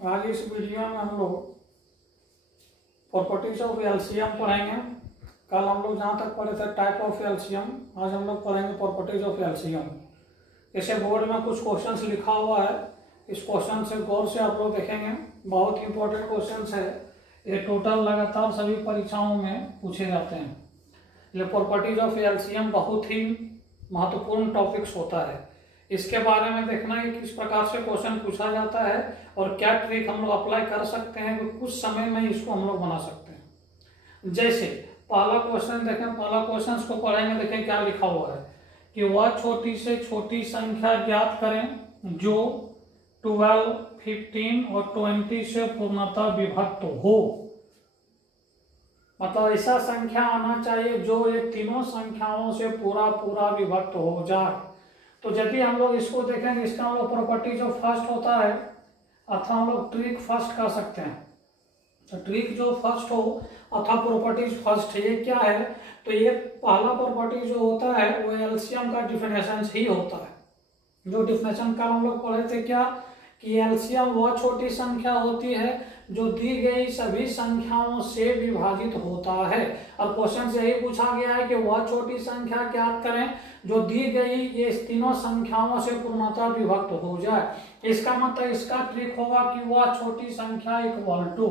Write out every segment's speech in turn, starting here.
आज इस वीडियो में हम लोग प्रॉपर्टीज ऑफ एलसीएम पढ़ेंगे। कल हम लोग जहाँ तक पढ़े थे टाइप ऑफ एलसीएम, आज हम लोग पढ़ेंगे प्रॉपर्टीज ऑफ एलसीएम। इसे बोर्ड में कुछ क्वेश्चंस लिखा हुआ है, इस क्वेश्चन से गौर से आप लोग देखेंगे। बहुत इंपॉर्टेंट क्वेश्चंस है ये, टोटल लगातार सभी परीक्षाओं में पूछे जाते हैं। ये प्रॉपर्टीज ऑफ एलसीएम बहुत ही महत्वपूर्ण टॉपिक्स होता है। इसके बारे में देखना है किस प्रकार से क्वेश्चन पूछा जाता है और क्या ट्रिक हम लोग अप्लाई कर सकते हैं कि कुछ समय में इसको हम लोग बना सकते हैं। जैसे पहला क्वेश्चन देखें, पहला क्वेश्चन को पढ़ेंगे, देखें क्या लिखा हुआ है कि वह छोटी से छोटी संख्या ज्ञात करें जो 12, 15 और 20 से पूर्णतः विभक्त हो। मतलब ऐसा संख्या आना चाहिए जो ये तीनों संख्याओं से पूरा विभक्त हो जाए। तो जब भी हम लोग इसको देखेंगे, इसका हम लोग प्रॉपर्टी जो फर्स्ट होता है अथवा हम लोग ट्रिक फर्स्ट कर सकते हैं। तो ट्रिक जो फर्स्ट हो अथवा प्रॉपर्टीज फर्स्ट, ये क्या है? तो ये पहला प्रॉपर्टी जो होता है वो एलसीएम का डिफिनेशन ही होता है। जो डिफिनेशन का हम लोग पढ़े थे क्या कि एलसीएम वह छोटी संख्या होती है जो दी गई सभी संख्याओं से विभाजित होता है। और क्वेश्चन से यही पूछा गया है कि वह छोटी संख्या ज्ञात करें जो दी गई ये तीनों संख्याओं से पूर्णतः विभक्त हो जाए। इसका मतलब इसका ट्रिक होगा कि वह छोटी संख्या इक्वल टू,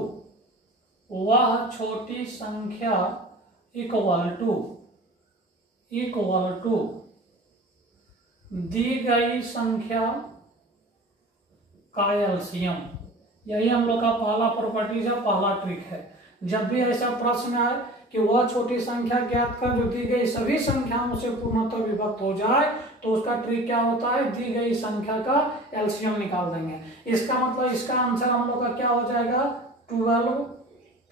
वह छोटी संख्या इक्वल टू दी गई संख्या का एलसीएम। यही हम लोग का पहला प्रॉपर्टीज है, पहला ट्रिक है। जब भी ऐसा प्रश्न आए कि वह छोटी संख्या ज्ञात कर जो दी गई सभी संख्याओं से पूर्णतः विभक्त हो जाए, तो उसका ट्रिक क्या होता है? दी गई संख्या का एलसीएम निकाल देंगे। इसका मतलब इसका आंसर हम लोग का क्या हो जाएगा? 12,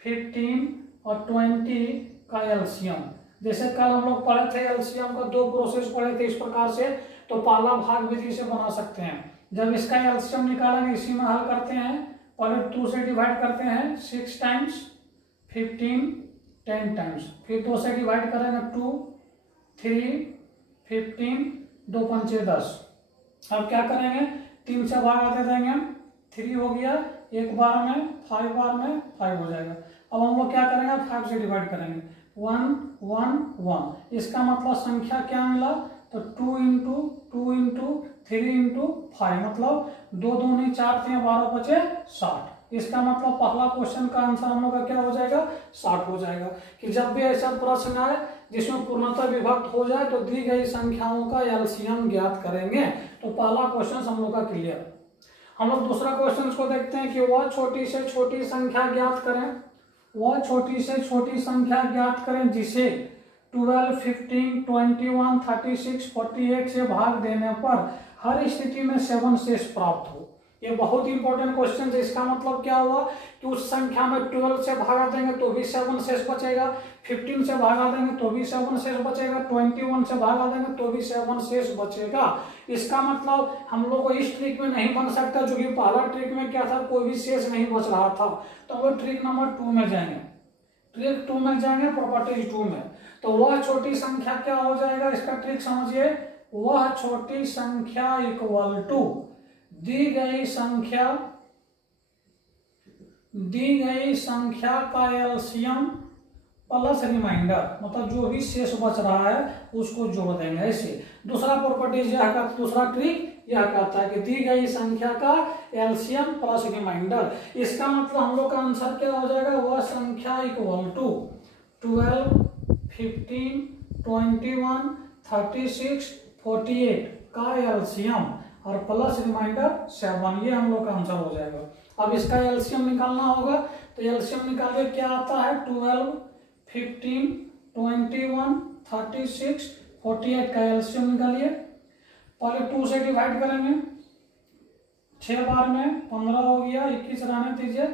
15 और 20 का एलसीएम। जैसे कल हम लोग पढ़े थे एलसीएम का दो प्रोसेस पढ़े थे इस प्रकार से, तो पहला भाग विधि से बना सकते हैं। जब इसका एलसीएम निकालेंगे इसी में हल करते हैं, पहले 2 से डिवाइड करते हैं 6 टाइम्स, 15 10 टाइम्स, फिर 2 से डिवाइड करेंगे 2, 3, 15, 2 पंचे 10। अब क्या करेंगे? 3 से भाग आते देंगे, 3 हो गया, एक बार में 5 बार में 5 हो जाएगा। अब हम लोग क्या करेंगे? 5 से डिवाइड करेंगे 1, 1, 1। इसका मतलब संख्या क्या मिला? तो 2 इंटू 2 इंटू 3 इंटू 5, मतलब 2 दूनी 4 3 12 बचे 60। इसका मतलब पहला क्वेश्चन का आंसर हम लोग का क्या हो जाएगा? 60 हो जाएगा। कि जब भी ऐसा प्रश्न आए जिसमें पूर्णतः विभक्त हो जाए तो दी गई संख्याओं का एलसीएम ज्ञात करेंगे। तो पहला क्वेश्चन हम लोग का क्लियर। हम लोग दूसरा क्वेश्चन को देखते हैं कि वह छोटी से छोटी संख्या ज्ञात करें, वह छोटी से छोटी संख्या ज्ञात करें जिसे 12, 15, 21, 36, 48 से भाग देने पर हर स्थिति में 7 शेष प्राप्त हो। ये बहुत इंपॉर्टेंट क्वेश्चन है। इसका मतलब क्या हुआ कि उस संख्या में 12 से भागा देंगे तो भी 7 शेष बचेगा, 15 से भागा देंगे तो भी 7 शेष बचेगा, 21 से भागा देंगे तो भी 7 शेष बचेगा। इसका मतलब हम लोग को इस ट्रिक में नहीं बन सकता, जो कि पहला ट्रिक में क्या था, कोई भी शेष नहीं बच रहा था। तो हम लोग ट्रिक नंबर 2 में जाएंगे, ट्रिक 2 में जाएंगे, प्रॉपर्टीज 2 में। तो वह छोटी संख्या क्या हो जाएगा? इसका ट्रिक समझिए, वह छोटी संख्या इक्वल टू दी गई संख्या का एलसीएम प्लस रिमाइंडर, मतलब जो भी शेष बच रहा है उसको जोड़ देंगे। ऐसे दूसरा प्रॉपर्टीज यह का, दूसरा ट्रिक यह कहता है कि दी गई संख्या का एलसीएम प्लस रिमाइंडर। इसका मतलब हम लोग का आंसर क्या हो जाएगा? वह संख्या इक्वल टू 12, 15, 21, 36, 48 का एलसीएम और प्लस रिमाइंडर 7, ये हम लोग का आंसर हो जाएगा। अब इसका एलसीएम निकालना होगा, तो एलसीएम निकालिए, क्या आता है? 12, 15, 21, 36, 48 का एलसीएम निकालिए। पहले 2 से डिवाइड करेंगे, 6 बार में 15 हो गया, 21 रहने दीजिए,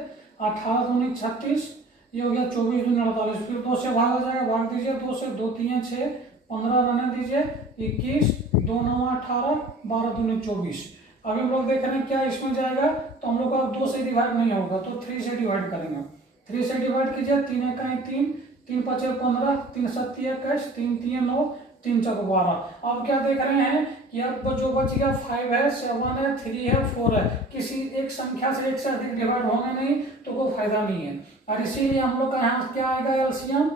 18 दूनी 36, ये हो गया 24 दूनी 48। फिर 2 से भाग हो जाएगा, भाग दीजिए 2 से, 2 3 6, 15 रहने दीजिए, 21, 2 9 18, 12 दूनी 24। अभी हम लोग देख रहे हैं क्या इसमें जाएगा, तो हम लोग का 2 से डिवाइड नहीं होगा तो 3 से डिवाइड करेंगे। 3 से डिवाइड कीजिए, 3 1 3, 3 5 15, 3 7 21, 3 3 9, 3 चौक 12। अब क्या देख रहे हैं कि अब जो बच गया 5 है, 7 है, 3 है, 4 है, किसी एक संख्या से एक से अधिक डिवाइड होंगे नहीं तो कोई फायदा नहीं है। और इसीलिए हम लोग का यहाँ क्या आएगा LCM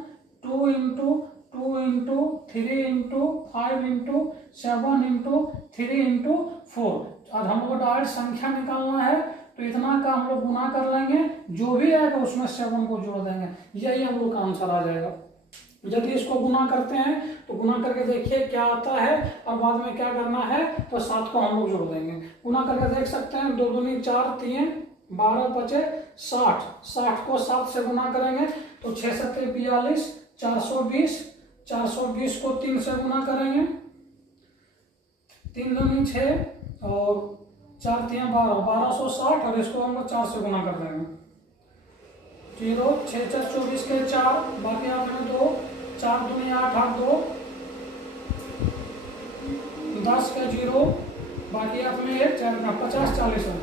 2 into 2 into 3 into 5 into 7 into 3 into 4। और हम लोग को डायरेक्ट संख्या निकालना है तो इतना का हम लोग गुना कर लेंगे, जो भी आएगा उसमें 7 को जोड़ देंगे, यही हम लोग का आंसर आ जाएगा। यदि इसको गुना करते हैं तो गुना करके देखिए क्या आता है और बाद में क्या करना है तो 7 को हम लोग जोड़ देंगे। गुना करके देख सकते हैं 2 दूनी 4, 3 12 बचे 60, 60 को 7 से गुना करेंगे तो 6 7 42, 420, 420 को 3 से गुना करेंगे, 3 दूनी 6 और 4 3 12, 1260 और इसको हम लोग 4 से गुना कर देंगे। 0 6 4 24 के 4, बाकी आपने 2, 4 दूनी 8 8 2, 10 के 0, बाकी आपने 1 4 का 50 40 है।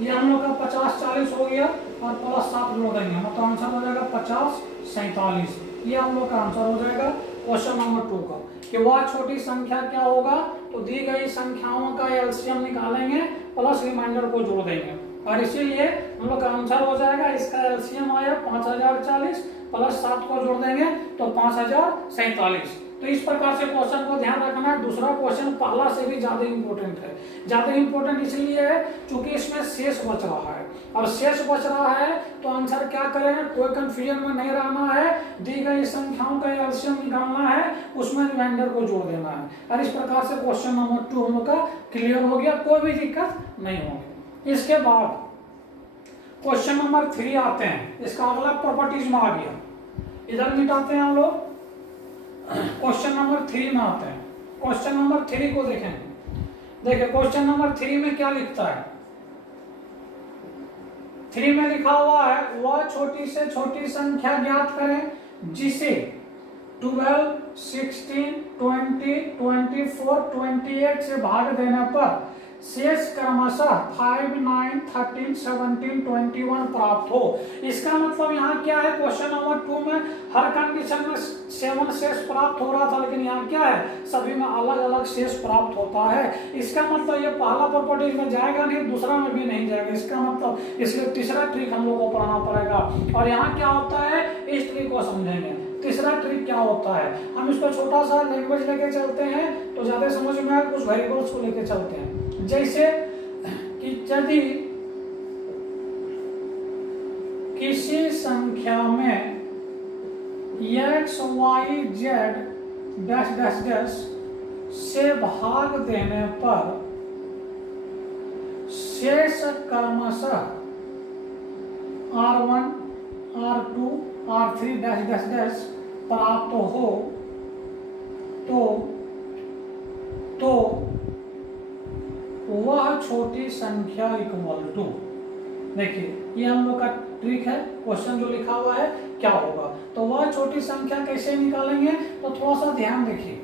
ये हम लोग का 50 40 हो गया और प्लस 7 जोड़ देंगे, मतलब आंसर हो जाएगा 50 47। ये हम लोग का आंसर हो जाएगा क्वेश्चन नंबर 2 का। कि वह छोटी संख्या क्या होगा, तो दी गई संख्याओं का एलसीएम निकालेंगे प्लस रिमाइंडर को जोड़ देंगे, और इसीलिए हम लोग का आंसर हो जाएगा, इसका एलसीएम आया 5040 प्लस 7 को जोड़ देंगे तो 5047। तो इस प्रकार से क्वेश्चन को ध्यान रखना है। दूसरा क्वेश्चन पहला से भी ज्यादा इंपॉर्टेंट है। ज्यादा इंपॉर्टेंट इसलिए है क्योंकि इसमें शेष बच रहा है, और शेष बच रहा है तो आंसर क्या करेंगे, कोई कंफ्यूजन में नहीं रहना है। दी गई संख्याओं का एलसीएम निकालना है, उसमें रिमाइंडर को जोड़ देना है, और इस प्रकार से क्वेश्चन नंबर 2 हम लोग का क्लियर हो गया, कोई भी दिक्कत नहीं होगी। इसके बाद क्वेश्चन नंबर 3 आते हैं। इसका अगला प्रॉपर्टीज में आ गया, इधर मिटाते हैं हम लोग, क्वेश्चन नंबर 3 में आते हैं। क्वेश्चन नंबर 3 को देखेंगे। देखिए क्वेश्चन नंबर 3 में क्या लिखता है, 3 में लिखा हुआ है वह छोटी से छोटी संख्या ज्ञात करें जिसे 12 16 20 24 28 से भाग देने पर शेष क्रमशः 5 9 13 17 21 प्राप्त हो। इसका मतलब यहाँ क्या है, क्वेश्चन नंबर 2 में हर कंडीशन में 7 शेष प्राप्त हो रहा था, लेकिन यहाँ क्या है, सभी में अलग अलग शेष प्राप्त होता है। इसका मतलब ये पहला प्रॉपर्टीज में जाएगा नहीं, दूसरा में भी नहीं जाएगा। इसका मतलब इसलिए तीसरा ट्रिक हम लोग को पढ़ना पड़ेगा। और यहाँ क्या होता है, इस ट्रिक को समझेंगे। तीसरा ट्रिक क्या होता है, हम इसको छोटा सा लैंग्वेज लेके चलते हैं तो ज्यादा समझ में आए, कुछ वेरिएबल्स को लेके चलते हैं। जैसे कि यदि किसी संख्या में x y z dash dash dash से भाग देने पर शेष क्रमशः r1 r2 r3 dash dash dash प्राप्त हो तो वह छोटी संख्या इक्वल टू, देखिए ये हम लोग का ट्रिक है। क्वेश्चन जो लिखा हुआ है क्या होगा, तो वह छोटी संख्या कैसे निकालेंगे, तो थोड़ा सा ध्यान देखिए।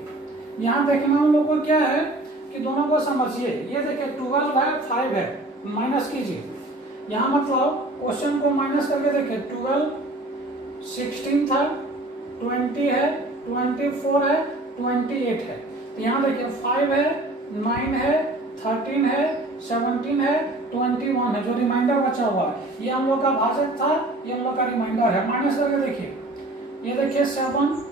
यहाँ देखना हम लोग को क्या है कि दोनों को समझिए। ये देखिए 12 है 5 है, माइनस कीजिए। यहाँ मतलब क्वेश्चन को माइनस करके देखिए, 12 16 था, 20 है, 24 है, 28 है। तो यहाँ देखिए 5 है, 9 है, 13 है, 17 है, 21 है, जो रिमाइंडर बचा हुआ है। ये हम लोग का भाजक था, ये हम लोग का रिमाइंडर है। माइनस करके देखिए, ये देखिए 7,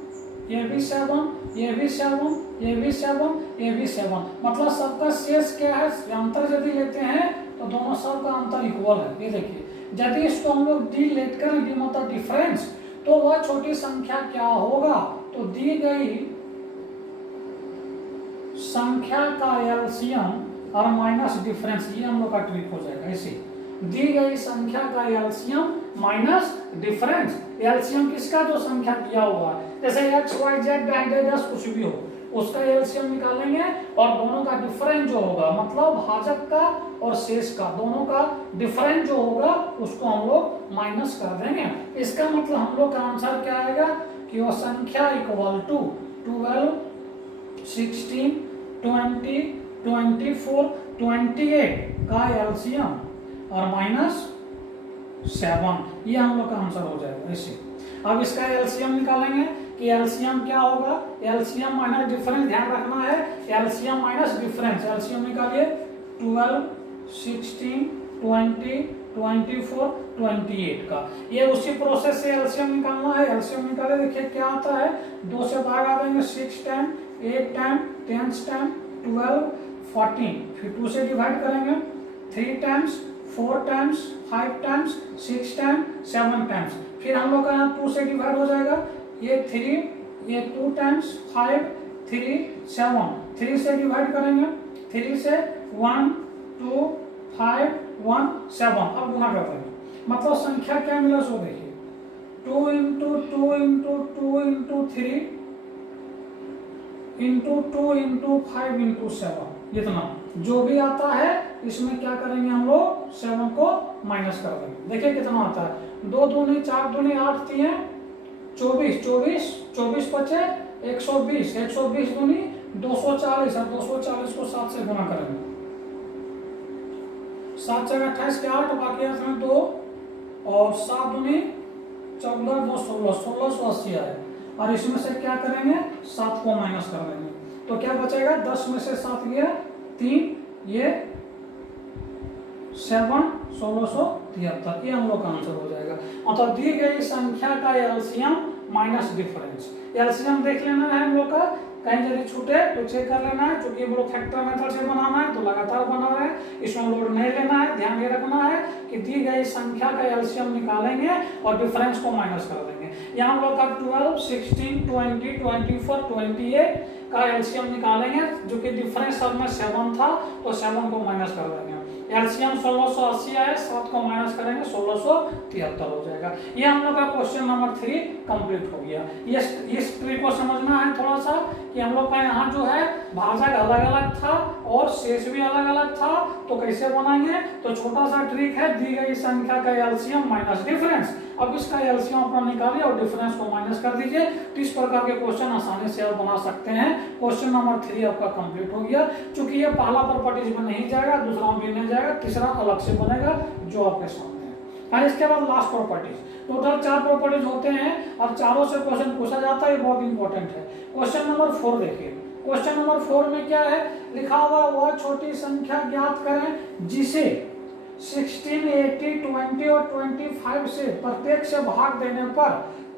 ये भी 7, ये भी 7, ये भी 7, ये भी 7, मतलब सबका शेष क्या है, अंतर यदि लेते हैं तो दोनों सब का अंतर इक्वल है। ये देखिए यदि इसको हम लोग डी लेट कर मतलब डिफरेंस, तो वह छोटी संख्या क्या होगा, तो दी गई संख्या का एलसीएम और माइनस डिफरेंस, ये हम लोग का ट्रिक हो जाएगा। ऐसे दी गई संख्या का एलसीएम माइनस डिफरेंस, एलसीएम किसका, जो संख्या दिया हुआ है, जैसे x y z डैश कुछ भी हो, उसका एलसीएम निकालेंगे और दोनों का डिफरेंस जो होगा, मतलब भाजक का और शेष का दोनों का डिफरेंस जो होगा उसको हम लोग माइनस कर देंगे। इसका मतलब हम लोग का आंसर क्या आएगा कि वो संख्या इक्वल टू 12 16 20 24 28 का एलसीएम और माइनस 7, ये हम लोग का आंसर हो जाएगा। ऐसे अब इसका एलसीएम निकालेंगे कि एलसीएम क्या होगा, एलसीएम माइनस डिफरेंस, ध्यान रखना है एलसीएम माइनस डिफरेंस। एलसीएम निकालिए 12, 16, 20, 24, 28 का। ये उसी प्रोसेस से एलसीएम निकालना है। एलसीएम निकाले, देखिए क्या आता है, 2 से भाग आ देंगे 6 टाइम, 8 टाइम, 10 टाइम, 12, 14, फिर 2 से डिवाइड करेंगे 3 times, 4 times, 5 times, 6 time, 7 times, फिर हम लोग का यहाँ 2 से डिवाइड हो जाएगा, ये 3, ये 2 टाइम्स, 5, 3, 7, 3 से डिवाइड करेंगे, 3 से 1, 2, 5, 1, 7, अब गुना कर देंगे, मतलब संख्या क्या मिला सो देखिए 2 into 2 into 2 into 3 into 2 into 5 into 7, इतना जो भी आता है इसमें क्या करेंगे हम लोग 7 को माइनस कर देंगे। देखिए कितना आता है, 2 दूनी 4 दूनी 8 3 24, 24, 24 बचे 120, 120 दूनी 240 और 240 को 7 से गुना करेंगे, 7 से 28 के 8, बाकी इसमें 2 और 7 दूनी 14, 2 16, 1680 आए, और इसमें से क्या करेंगे 7 को माइनस कर देंगे, तो क्या बचेगा 10 में से 7 गया 3, ये 7, 1673, ये हम लोग का आंसर हो जाएगा। मतलब दी गई संख्या का एलसीएम माइनस डिफरेंस। एलसीएम देख लेना है हम लोग का, कहीं यदि छूटे तो चेक कर लेना है, क्योंकि हम लोग फैक्टर मेथड से बनाना है तो लगातार बना रहे हैं, इसमें लोड नहीं लेना है। ध्यान ये रखना है कि दी गई संख्या का एलसीएम निकालेंगे और डिफरेंस को माइनस कर देंगे। यहाँ हम लोग का 12, 16, 20, 24, 28 का एलसीएम निकालेंगे, जो कि डिफरेंस सब में 7 था तो 7 को माइनस कर देंगे। एलसीएम 1680 आए, 7 को माइनस करेंगे 1673 हो जाएगा। ये हम लोग का क्वेश्चन नंबर 3 कंप्लीट हो गया। इस ट्रिक को समझना है थोड़ा सा कि हम लोग का यहाँ जो है भाजक अलग अलग था और शेष भी अलग अलग था, तो कैसे बनाएंगे, तो छोटा सा ट्रिक है, दी गई संख्या का एलसीएम माइनस डिफरेंस, अब इसका एलसीएम अपना निकालिए और डिफरेंस को माइनस कर दीजिए। तो इस प्रकार के क्वेश्चन आसानी से आप बना सकते हैं। क्वेश्चन नंबर 3 आपका कंप्लीट हो गया। चूंकि ये पहला प्रॉपर्टीज में नहीं जाएगा, दूसरा भी नहीं जाएगा, तीसरा अलग से बनेगा जो आपके सामने है। और इसके बाद लास्ट प्रॉपर्टीज, टोटल 4 प्रॉपर्टीज होते हैं और चारों से क्वेश्चन पूछा जाता है, ये बहुत इंपॉर्टेंट है। क्वेश्चन नंबर 4 देखिए, क्वेश्चन नंबर 4 में क्या है लिखा हुआ, वह छोटी संख्या ज्ञात करें जिसे 16, 80, 20 और 25 से प्रत्येक से भाग देने पर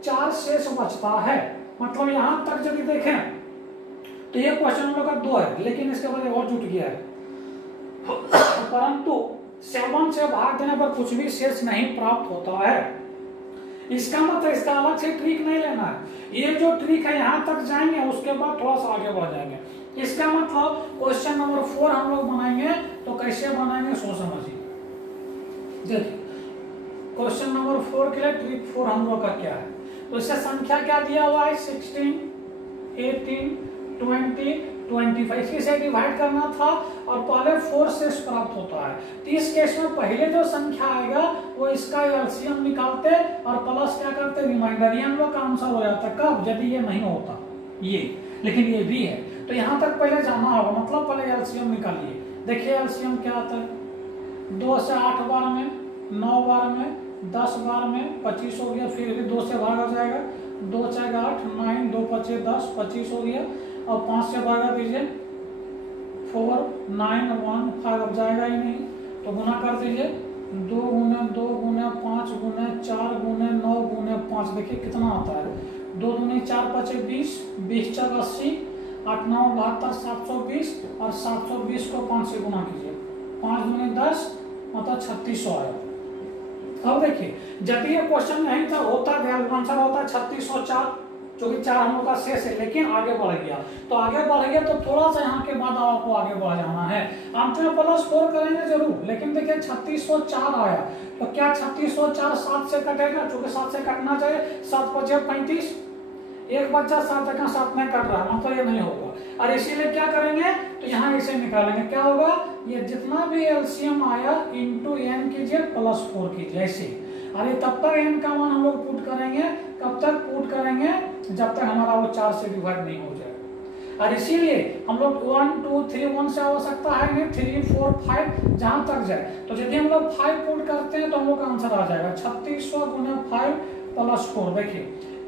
4 शेष बचता है। मतलब यहां तक यदि देखें तो ये क्वेश्चन हम लोग का 2 है, लेकिन इसके बाद और जुट गया है, परंतु 7 से भाग देने पर कुछ भी शेष नहीं प्राप्त होता है। इसका मतलब इसका अलग से ट्रिक नहीं लेना है, ये जो ट्रिक है यहां तक जाएंगे, उसके बाद थोड़ा सा आगे बढ़ जाएंगे। इसका मतलब क्वेश्चन नंबर 4 हम लोग बनाएंगे तो कैसे बनाएंगे सो समझिए। देखिए क्वेश्चन नंबर 4 के लिए ट्रिक 4 हम लोग का क्या है, तो इससे संख्या क्या दिया हुआ है 16, 18, 20, 25, इसी से डिवाइड करना था और पहले 4 शेष प्राप्त होता है। तो इस केस में पहले जो संख्या आएगा वो इसका एलसीएम निकालते और प्लस क्या करते रिमाइंडर, ये हम लोग का आंसर हो जाता। कब, यदि ये नहीं होता ये, लेकिन ये भी है, तो यहाँ तक पहले जाना होगा, मतलब पहले एलसीएम निकालिए। देखिए एलसीएम क्या आता है, 2 से 8 बार में, 9 बार में, 10 बार में 25 हो गया, फिर भी 2 से भागा जाएगा, 2 4 8, 9, 2 5 10, 25 हो गया, और 5 से भागा दीजिए 4, 9, 1, 5 अब जाएगा ही नहीं, तो गुना कर दीजिए 2 गुने 2 गुने 5 गुने 4 गुने 9 गुने 5, देखिए कितना आता है, 2 दूनी 4 5 20, 20 4 80, 8 9 72, 720, और 720 को 5 से गुना कीजिए, 5 दूनी 10, मतलब 3600 आया। अब देखिए यदि ये क्वेश्चन नहीं था होता, आंसर होता 3604, जो कि 4 हम लोग का शेष है, लेकिन आगे बढ़ गया, तो आगे बढ़ गया तो थोड़ा सा यहाँ के बाद आपको आगे बढ़ जाना है। अंत में +4 करेंगे जरूर, लेकिन देखिए 3604 आया, तो क्या 3604 7 से कटेगा, चूंकि 7 से कटना चाहिए, 7 5 35, एक बच्चा 7 का 7 में कट रहा है, मतलब ये नहीं होगा। और इसीलिए क्या करेंगे, तो यहाँ इसे निकालेंगे, क्या होगा, ये जितना भी एलसीएम आया इंटू n कीजिए +4 कीजिए ऐसे। अरे तब तक n का मान हम लोग पुट करेंगे, कब तक पुट करेंगे, जब तक हमारा वो 4 से डिवाइड नहीं हो जाए। और इसीलिए हम लोग 1 2 3 1 से आवश्यकता है नहीं, 3 4 5 जहां तक जाए, तो यदि हम लोग 5 पुट करते हैं तो हम लोग का आंसर आ जाएगा 3600 गुने 5 +4। देखिए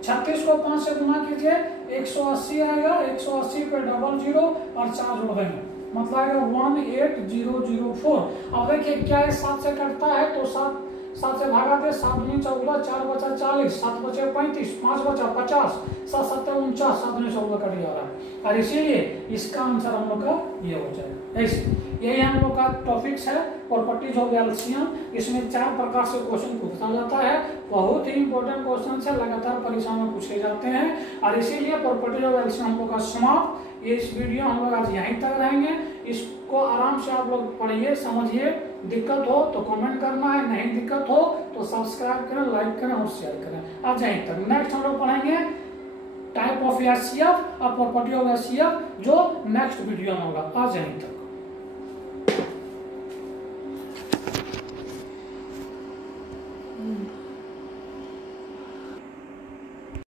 36 को 5 से गुना कीजिए, 180 आएगा, 180 पे डबल जीरो और 4 जोड़ देंगे, मतलब आएगा 18004। अब देखिए क्या है, 7 से कटता है तो 7 से भागा दे, 7 दूनी 14, 4 बचा 40, 7 बचे 35, 5 बचा 50, 7 7 49, 7 दूनी 14 कट जा रहा है, और इसीलिए इसका आंसर हम लोग का ये हो जाएगा। ऐसे यही हम लोग का टॉपिक्स है प्रॉपर्टीज ऑफ एलसीएम। इसमें 4 प्रकार से क्वेश्चन पूछा जाता है, बहुत ही इंपॉर्टेंट क्वेश्चन है, लगातार परीक्षा में पूछे जाते हैं, और इसीलिए प्रॉपर्टीज ऑफ एलसीएम हम लोग का समाप्त। ये इस वीडियो हम लोग आज यहीं तक रहेंगे, इसको आराम से आप लोग पढ़िए, समझिए, दिक्कत हो तो कमेंट करना है, नहीं दिक्कत हो तो सब्सक्राइब करें, लाइक करें और शेयर करें। आज यहीं तक, नेक्स्ट हम लोग पढ़ेंगे टाइप ऑफ एचसीएफ और प्रॉपर्टी ऑफ एचसीएफ, जो नेक्स्ट वीडियो में होगा। आज यहीं तक।